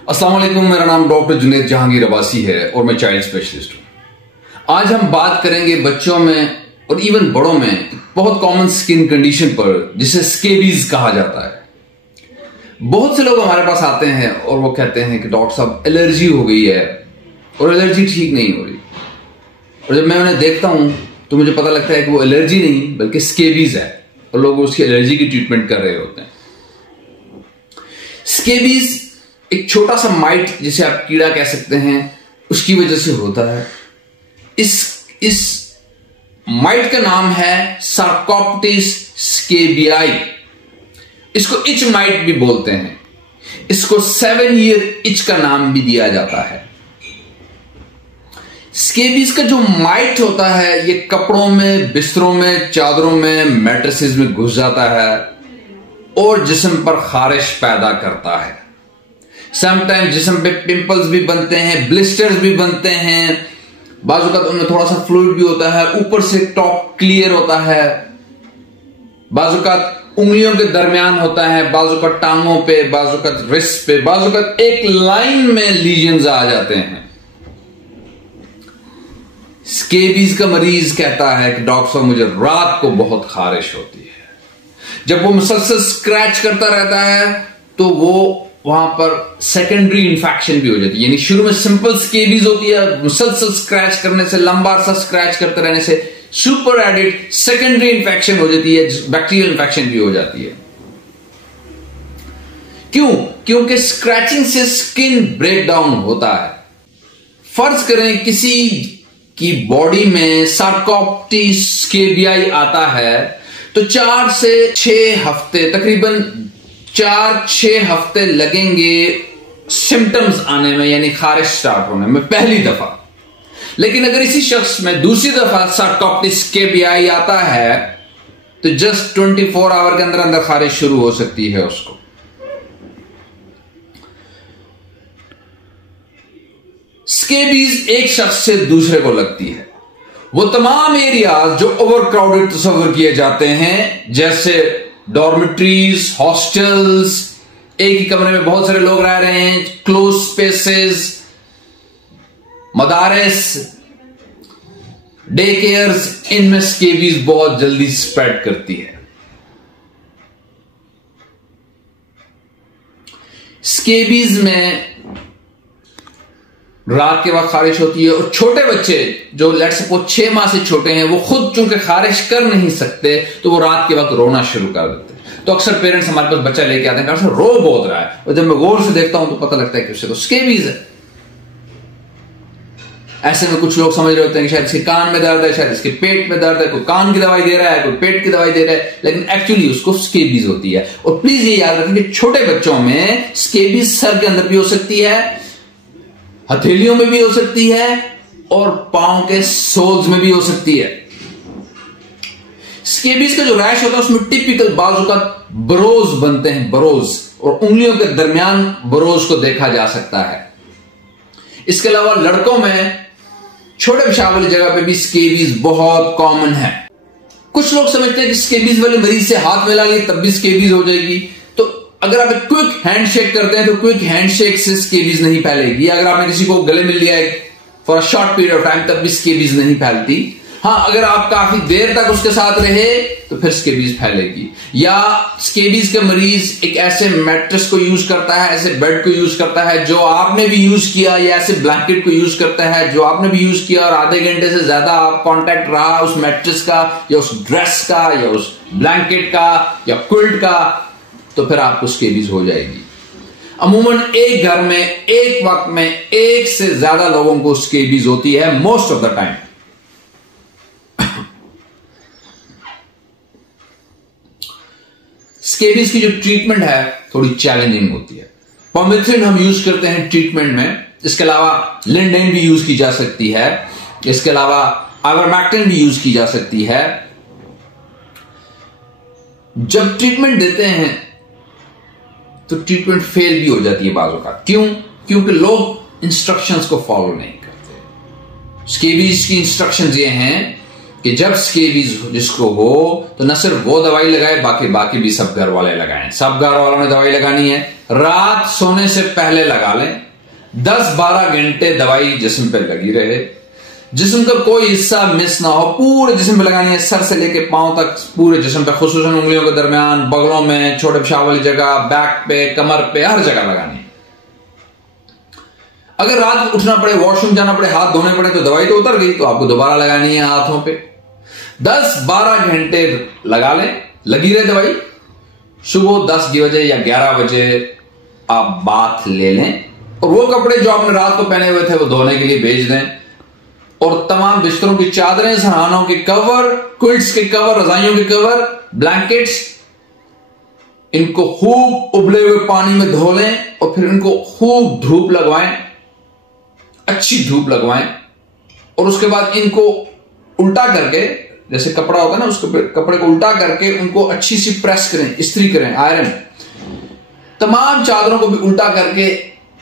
अस्सलाम वालेकुम, मेरा नाम डॉक्टर जुनैद जहांगीर अब्बासी है और मैं चाइल्ड स्पेशलिस्ट हूं। आज हम बात करेंगे बच्चों में और इवन बड़ों में बहुत कॉमन स्किन कंडीशन पर जिसे स्केबीज कहा जाता है। बहुत से लोग हमारे पास आते हैं और वो कहते हैं कि डॉक्टर साहब एलर्जी हो गई है और एलर्जी ठीक नहीं हो रही। और जब मैं उन्हें देखता हूं तो मुझे पता लगता है कि वो एलर्जी नहीं बल्कि स्केबीज है और लोग उसकी एलर्जी की ट्रीटमेंट कर रहे होते हैं। स्केबीज एक छोटा सा माइट जिसे आप कीड़ा कह सकते हैं उसकी वजह से होता है। इस माइट का नाम है सार्कोप्टिस स्केबियाई। इसको इच माइट भी बोलते हैं। इसको 7 ईयर इच का नाम भी दिया जाता है। स्केबीज का जो माइट होता है ये कपड़ों में, बिस्तरों में, चादरों में, मैट्रेसेस में घुस जाता है और जिस्म पर खारिश पैदा करता है। समटाइम्स जिस्म पे पिंपल्स भी बनते हैं, ब्लिस्टर्स भी बनते हैं, बाजुकात उनमें थोड़ा सा फ्लूइड भी होता है, ऊपर से टॉप क्लियर होता है, बाजुकात उंगलियों के दरमियान होता है, बाजुकात टांगों पे, बाजुकात रिस्ट पे, बाजुकात एक लाइन में लीजन्स आ जाते हैं। स्केबीज का मरीज कहता है कि डॉक्टर साहब मुझे रात को बहुत खारिश होती है। जब वो मुसलसल स्क्रैच करता रहता है तो वो वहां पर सेकेंडरी इंफेक्शन भी हो जाती है। यानी शुरू में सिंपल स्केबीज होती है, मुसलसल स्क्रैच करने से, लंबा सा स्क्रैच करते रहने से सुपर एडेड सेकेंडरी इंफेक्शन हो जाती है, बैक्टीरियल इंफेक्शन भी हो जाती है। क्यों? क्योंकि स्क्रैचिंग से स्किन ब्रेक डाउन होता है। फर्ज करें किसी की बॉडी में सार्कोप्टिस स्केबियाई आता है तो 4 से 6 हफ्ते, तकरीबन 4-6 हफ्ते लगेंगे सिम्टम्स आने में, यानी खारिश स्टार्ट होने में पहली दफा। लेकिन अगर इसी शख्स में दूसरी दफा सार्कोप्टिस स्केबियाई आता है तो जस्ट 24 आवर के अंदर अंदर खारिश शुरू हो सकती है उसको। स्केबीज एक शख्स से दूसरे को लगती है। वो तमाम एरियाज जो ओवरक्राउडेड तस्वर किए जाते हैं, जैसे डॉर्मेट्रीज, हॉस्टल्स, एक ही कमरे में बहुत सारे लोग रह रहे हैं, क्लोज स्पेसेस, मदारिस, डे केयर्स, इनमें स्केबीज बहुत जल्दी स्प्रेड करती है। स्केबीज में रात के वक्त खारिश होती है और छोटे बच्चे जो लेट्स सपोज 6 माह से छोटे हैं वो खुद चूंकि खारिश कर नहीं सकते तो वो रात के वक्त रोना शुरू कर देते हैं। तो अक्सर पेरेंट्स हमारे पास बच्चा लेके आते हैं, रो बहुत रहा है, और जब मैं गौर से देखता हूं तो पता लगता है कि उससे तो स्केबीज है। ऐसे में कुछ लोग समझ रहे होते हैं कि शायद इसके कान में दर्द है, शायद इसके पेट में दर्द है, कोई कान की दवाई दे रहा है, कोई पेट की दवाई दे रहा है, लेकिन एक्चुअली उसको स्केबीज होती है। और प्लीज ये याद रखें कि छोटे बच्चों में स्केबीज सर के अंदर भी हो सकती है, हथेलियों में भी हो सकती है और पांव के सोल्स में भी हो सकती है। स्केबीज का जो रैश होता है उसमें टिपिकल बाजू का बरोज बनते हैं, बरोज, और उंगलियों के दरमियान बरोज को देखा जा सकता है। इसके अलावा लड़कों में छोटे पेशाब वाली जगह पे भी स्केबीज बहुत कॉमन है। कुछ लोग समझते हैं कि स्केबीज वाले मरीज से हाथ मिला लिए तब भी स्केबीज हो जाएगी। तो अगर आप एक क्विक हैंडशेक करते हैं तो क्विक हैंडशेक से स्केबीज नहीं फैलेगी। अगर आपने किसी को गले मिल लिया है for a short period of time तब भी स्केबीज नहीं फैलती। हाँ, अगर आप काफी देर तक उसके साथ रहे तो फिर स्केबीज फैलेगी। या स्केबीज का मरीज एक ऐसे मैट्रेस को यूज करता है, ऐसे बेड को यूज करता है जो आपने भी यूज किया, या ऐसे ब्लैंकेट को यूज करता है जो आपने भी यूज किया और आधे घंटे से ज्यादा कांटेक्ट रहा उस मैट्रेस का या उस ड्रेस का या उस ब्लैंकेट का या क्विल्ट का, तो फिर आपको स्केबीज हो जाएगी। अमूमन एक घर में एक वक्त में 1 से ज्यादा लोगों को स्केबीज होती है most of the time. Scabies की जो ट्रीटमेंट है थोड़ी चैलेंजिंग होती है। पॉमिथ्रिन हम यूज करते हैं ट्रीटमेंट में। इसके अलावा लिंडेन भी यूज की जा सकती है। इसके अलावा आइवरमेक्टिन भी यूज की जा सकती है। जब ट्रीटमेंट देते हैं तो ट्रीटमेंट फेल भी हो जाती है बाजू का। क्यों? क्योंकि लोग इंस्ट्रक्शंस को फॉलो नहीं करते। स्केबीज की इंस्ट्रक्शंस ये हैं कि जब स्केबीज जिसको हो तो न सिर्फ वो दवाई लगाए, बाकी भी सब घर वाले लगाएं। सब घर वालों ने दवाई लगानी है, रात सोने से पहले लगा लें। 10-12 घंटे दवाई जिस्म पे लगी रहे, जिस्म का कोई हिस्सा मिस ना हो, पूरे जिस्म पे लगानी है, सर से लेके पांव तक पूरे जिस्म पे, खुसूसन उंगलियों के दरमियान, बगलों में, छोटे पेशाब वाली जगह, बैक पे, कमर पे, हर जगह लगानी है। अगर रात उठना पड़े, वॉशरूम जाना पड़े, हाथ धोने पड़े तो दवाई तो उतर गई, तो आपको दोबारा लगानी है हाथों पे। 10-12 घंटे लगा लें, लगी रहे दवाई। सुबह 10 बजे या 11 बजे आप बाथ ले लें और वो कपड़े जो आपने रात को पहने हुए थे वो धोने के लिए भेज दें। और तमाम बिस्तरों की चादरें, सरहानों के कवर, क्विल्ट्स के कवर, रजाइयों के कवर, ब्लैंकेट्स, इनको खूब उबले हुए पानी में धो लें और फिर इनको खूब धूप लगवाएं, अच्छी धूप लगवाएं। और उसके बाद इनको उल्टा करके, जैसे कपड़ा होता है ना, उस कपड़े को उल्टा करके उनको अच्छी सी प्रेस करें, इस्त्री करें, आयरन। तमाम चादरों को भी उल्टा करके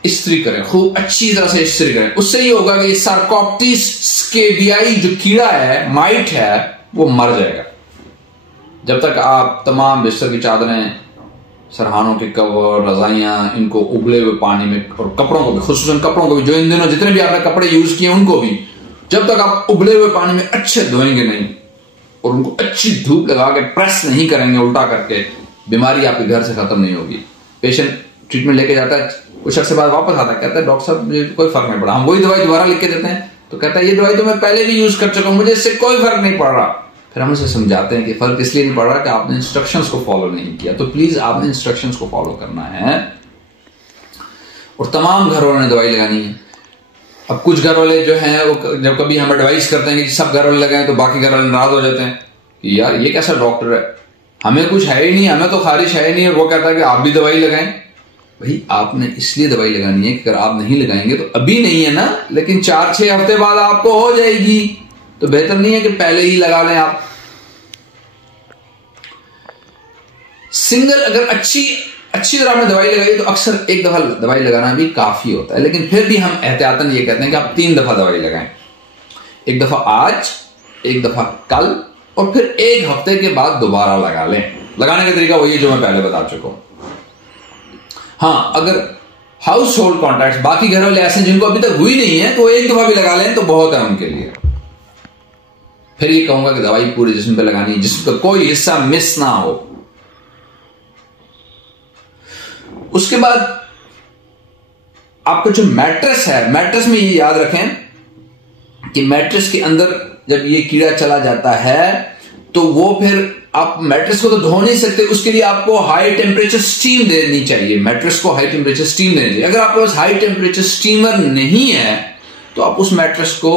इस्त्री करें, खूब अच्छी तरह से इस्त्री करें। उससे ये होगा कि सार्कोप्टिस स्केबियाई जो कीड़ा है, माइट है, वो मर जाएगा। जब तक आप तमाम बिस्तर की चादरें, सरहानों के कवर, रजाइयां, इनको उबले हुए पानी में, और कपड़ों को भी, खुसूसन कपड़ों को भी, जो इन दिनों जितने भी आपने कपड़े यूज किए उनको भी, जब तक आप उबले हुए पानी में अच्छे धोएंगे नहीं और उनको अच्छी धूप लगा के प्रेस नहीं करेंगे उल्टा करके, बीमारी आपके घर से खत्म नहीं होगी। पेशेंट ट्रीटमेंट लेके जाता है, कुछ अर्से बाद वापस आता है, कहता है डॉक्टर साहब मुझे कोई फर्क नहीं पड़ा। हम वही दवाई दोबारा लिख के देते हैं तो कहता है ये दवाई तो मैं पहले भी यूज कर चुका हूं, मुझे इससे कोई फर्क नहीं पड़ रहा। फिर हम उसे समझाते हैं कि फर्क इसलिए नहीं पड़ रहा कि आपने इंस्ट्रक्शंस को फॉलो नहीं किया। तो प्लीज आपने इंस्ट्रक्शंस को फॉलो करना है। और तमाम घर वालों ने दवाई लगानी है। अब कुछ घर वाले जो हैं वो जब कभी हम एडवाइस करते हैं कि सब घर वाले लगाएं तो बाकी घर वाले नाराज हो जाते हैं कि यार ये कैसा डॉक्टर है, हमें कुछ है ही नहीं, हमें तो खारिश है ही नहीं, और वो कहता है कि आप भी दवाई लगाएं। भाई आपने इसलिए दवाई लगानी है कि अगर आप नहीं लगाएंगे तो अभी नहीं है ना, लेकिन 4-6 हफ्ते बाद आपको हो जाएगी। तो बेहतर नहीं है कि पहले ही लगा लें आप। सिंगल अगर अच्छी तरह आपने दवाई लगाई तो अक्सर एक दफा दवाई लगाना भी काफी होता है, लेकिन फिर भी हम एहतियातन ये कहते हैं कि आप 3 दफा दवाई लगाएं। एक दफा आज, एक दफा कल, और फिर 1 हफ्ते के बाद दोबारा लगा लें। लगाने का तरीका वही है जो मैं पहले बता चुका हूं। हाँ, अगर हाउस होल्ड कॉन्टैक्ट, बाकी घर वाले ऐसे जिनको अभी तक हुई नहीं है, तो 1 दफा भी लगा लें तो बहुत है उनके लिए। फिर ये कहूंगा कि दवाई पूरे जिस्म पे लगानी है, जिसका कोई हिस्सा मिस ना हो। उसके बाद आपका जो मैट्रेस है, मैट्रेस में ये याद रखें कि मैट्रेस के अंदर जब ये कीड़ा चला जाता है तो वो फिर आप मैट्रेस को तो धो नहीं सकते, उसके लिए आपको हाई टेम्परेचर स्टीम देनी चाहिए। मैट्रेस को हाई टेम्परेचर स्टीम देनी चाहिए। अगर आपके पास हाई टेम्परेचर स्टीमर नहीं है तो आप उस मैट्रेस को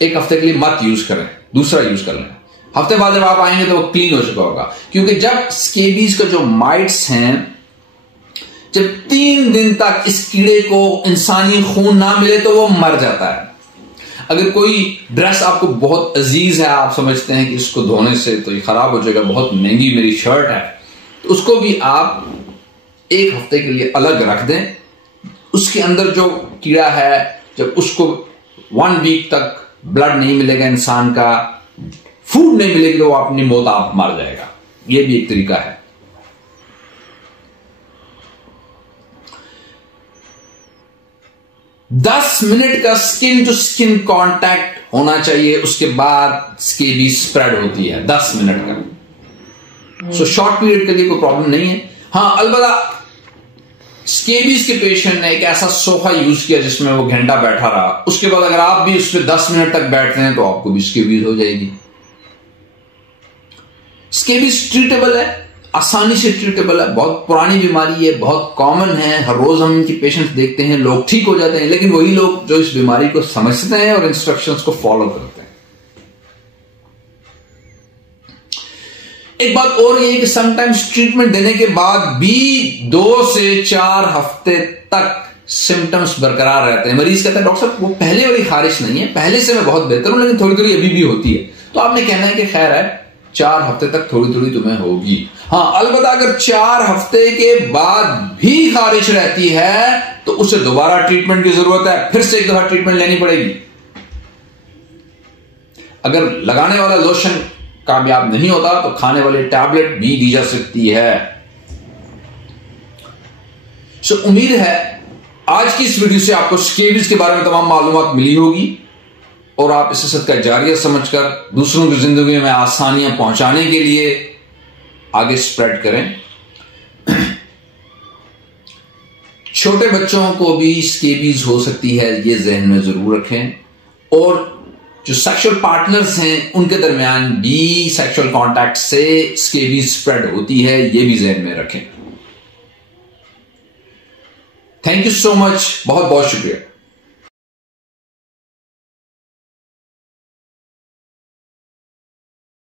1 हफ्ते के लिए मत यूज करें, दूसरा यूज कर लें। हफ्ते बाद जब आप आएंगे तो वो क्लीन हो चुका होगा, क्योंकि जब स्केबीज का जो माइट्स हैं, जब 3 दिन तक इस कीड़े को इंसानी खून ना मिले तो वो मर जाता है। अगर कोई ड्रेस आपको बहुत अजीज है, आप समझते हैं कि इसको धोने से तो ये खराब हो जाएगा, बहुत महंगी मेरी शर्ट है, तो उसको भी आप 1 हफ्ते के लिए अलग रख दें। उसके अंदर जो कीड़ा है, जब उसको 1 वीक तक ब्लड नहीं मिलेगा इंसान का, फूड नहीं मिलेगी, तो वो अपनी मौत आप मर जाएगा। ये भी एक तरीका है। दस मिनट का स्किन टू स्किन कांटेक्ट होना चाहिए, उसके बाद स्केबीज स्प्रेड होती है 10 मिनट का। सो शॉर्ट पीरियड के लिए कोई प्रॉब्लम नहीं है। हाँ, अलबत्ता स्केबीज के पेशेंट ने एक ऐसा सोफा यूज किया जिसमें वो घंटा बैठा रहा, उसके बाद अगर आप भी उस पर 10 मिनट तक बैठते हैं तो आपको भी स्केबीज हो जाएगी। स्केबीज ट्रीटेबल है, आसानी से ट्रीटेबल है, बहुत पुरानी बीमारी है, बहुत कॉमन है, हर रोज हम इनकी पेशेंट्स देखते हैं, लोग ठीक हो जाते हैं, लेकिन वही लोग जो इस बीमारी को समझते हैं और इंस्ट्रक्शंस को फॉलो करते हैं। एक बात और ये कि समटाइम्स ट्रीटमेंट देने के बाद भी 2 से 4 हफ्ते तक सिम्टम्स बरकरार रहते हैं। मरीज कहता है डॉक्टर साहब वो पहले वाली खारिश नहीं है, पहले से मैं बहुत बेहतर हूं, लेकिन थोड़ी थोड़ी अभी भी होती है। तो आपने कहना है कि खैर है, 4 हफ्ते तक थोड़ी थोड़ी तुम्हें होगी। हाँ, अलबत्ता अगर 4 हफ्ते के बाद भी खारिश रहती है तो उसे दोबारा ट्रीटमेंट की जरूरत है, फिर से 1 दफा ट्रीटमेंट लेनी पड़ेगी। अगर लगाने वाला लोशन कामयाब नहीं होता तो खाने वाली टैबलेट भी दी जा सकती है। उम्मीद है आज की इस वीडियो से आपको स्केबीज के बारे में तमाम मालूमात मिली होगी और आप इसे सदका जारिया समझकर दूसरों की जिंदगी में आसानियां पहुंचाने के लिए आगे स्प्रेड करें। छोटे बच्चों को भी स्केबीज हो सकती है, ये जहन में जरूर रखें। और जो सेक्सुअल पार्टनर्स हैं उनके दरमियान भी सेक्सुअल कांटेक्ट से स्केबीज स्प्रेड होती है, ये भी जहन में रखें। थैंक यू सो मच, बहुत बहुत शुक्रिया।